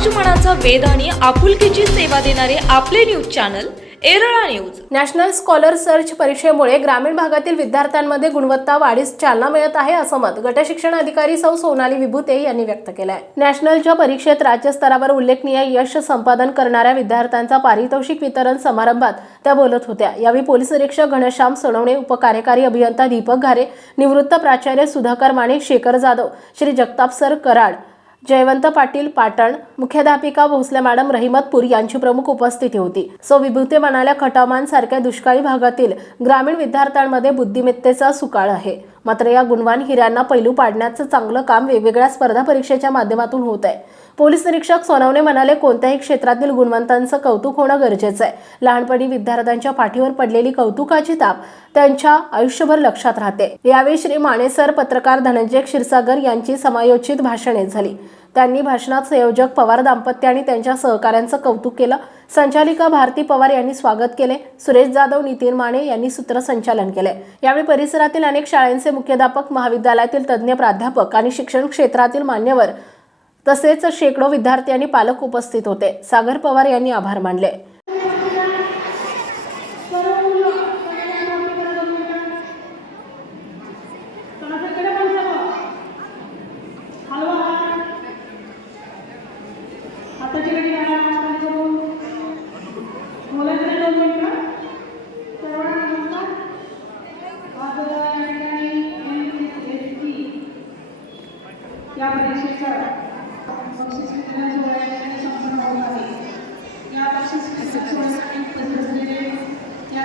समाजमनाचा वेध आणि आपुलकीची सेवा देणारे आपले news channel Erala news. National scholar search परीक्षेमुळे ग्रामीण भागातील विद्यार्थ्यांमध्ये गुणवत्ता वाढीस चालना मिळत आहे असं मत गटशिक्षण अधिकारी सौ सोनाली विभूते यांनी व्यक्त केलं आहे नॅशनलच्या परीक्षेत राज्यस्तरावर उल्लेखनीय यश संपादन करणाऱ्या विद्यार्थ्यांचा पारितोषिक वितरण समारंभात त्या बोलत होत्या. यावेळी पोलीस निरीक्षक घनश्याम सोनवणे उपकार्यकारी अभियंता दीपक घारे निवृत्त प्राचार्य सुधाकर माणिक शेखर जाधव श्री जगताप सर कराड जयवंत पाटील पाटण मुख्याध्यापिका भोसले मॅडम रहिमतपूर यांची प्रमुख उपस्थिती होती. सो विभूते म्हणाल्या खटामान सारख्या दुष्काळी भागातील ग्रामीण विद्यार्थ्यांमध्ये बुद्धिमत्तेचा सुकाळ आहे. मात्र या गुणवान हिऱ्यांना पैलू पाडण्याचं चांगलं काम वेगवेगळ्या स्पर्धा परीक्षेच्या माध्यमातून होत आहे. पोलीस निरीक्षक सोनवणे म्हणाले कोणत्याही क्षेत्रातील गुणवंतांचं कौतुक होणं गरजेचं आहे. लहानपणी विद्यार्थ्यांच्या पाठीवर पडलेली कौतुकाची ताप त्यांच्या आयुष्यभर लक्षात राहते. यावेळी श्री मानेसर पत्रकार धनंजय क्षीरसागर यांची समायोजित भाषणे झाली. त्यांनी भाषणात संयोजक पवार दाम्पत्य आणि त्यांच्या सहकाऱ्यांचं कौतुक केलं. संचालिका भारती पवार यांनी स्वागत केले. सुरेश जाधव नितीन माने यांनी सूत्रसंचालन केले. यावेळी परिसरातील अनेक शाळांचे मुख्याध्यापक महाविद्यालयातील तज्ज्ञ प्राध्यापक आणि शिक्षण क्षेत्रातील मान्यवर तसेच शेकडो विद्यार्थी आणि पालक उपस्थित होते. सागर पवार यांनी आभार मानले. या परीक्षेचा बक्षीस वितरण सोहळा या संपन्न होत आहे. या बक्षीस वितरण सोहळ्यासाठी उपस्थित असलेले या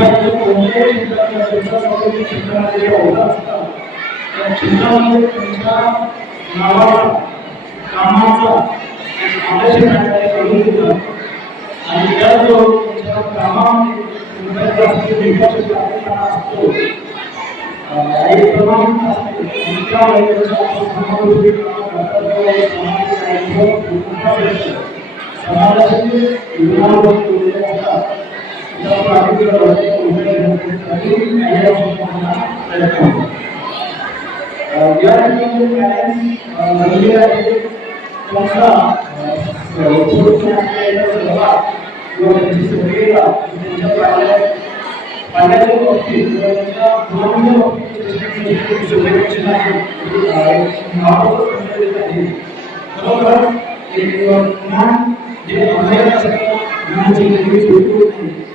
झालेला आहे अशा स्पर्धा परीक्षेमध्ये केलेल्या पंधरा प्रशासकीय सेवेमध्ये आपण जर कोणत्याही क्षेत्रात क्षेत्रामध्ये क्षेत्रामध्ये होत असतात त्या क्षेत्रामध्ये त्यांच्या नावाचा कामाचा आदर्श प्रकारे करून देतात आणि त्याचबरोबर त्यांच्या कामामध्ये सगळ्यात जास्त विकास आपल्याला असतो एक प्रमाण असते आणि त्यामुळे त्याच्या समाजामध्ये कर्तव्य सामाजिक आणि भूमिका समाजाचे विधान केलेले असतात त्या प्रातिनिधिक उमेदवारांसाठी प्रयत्न होतो या ठिकाणी पॅरेंट्स महिला आहेत त्यांचा किंवा त्यांची सगळीला त्यांच्या पाल्या पाल्याच्या बाबतीत किंवा त्यांच्या मुलांच्या बाबतीत शुभेच्छा आहे खरोखर एक ज्ञान जे आपल्याला ज्ञानाची गरज बिलकुल नाही हा असतो तर काय तुम्ही म्हणता त्याप्रमाणे ठिकाणी ज्ञानी पुरुषाला कुठल्याही गोष्टीसाठी एकापेक्षा अभाव नसतो ज्ञानाची चोरी होत नाही ज्ञानाला माणूस विनशील म्हणतो एक विद्यार्थी ज्ञानाचा आधार नसतो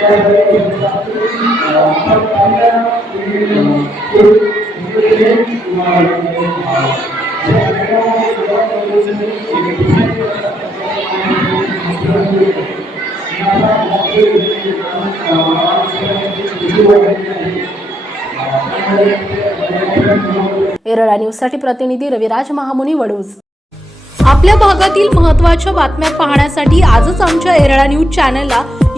माणसाला न्यूजसाठी एरळा न्यूजसाठी प्रतिनिधी रविराज महामुनी वडूज. आपल्या भागातील महत्त्वाच्या बातम्या पाहण्यासाठी आजच आमच्या एरळा न्यूज चॅनलला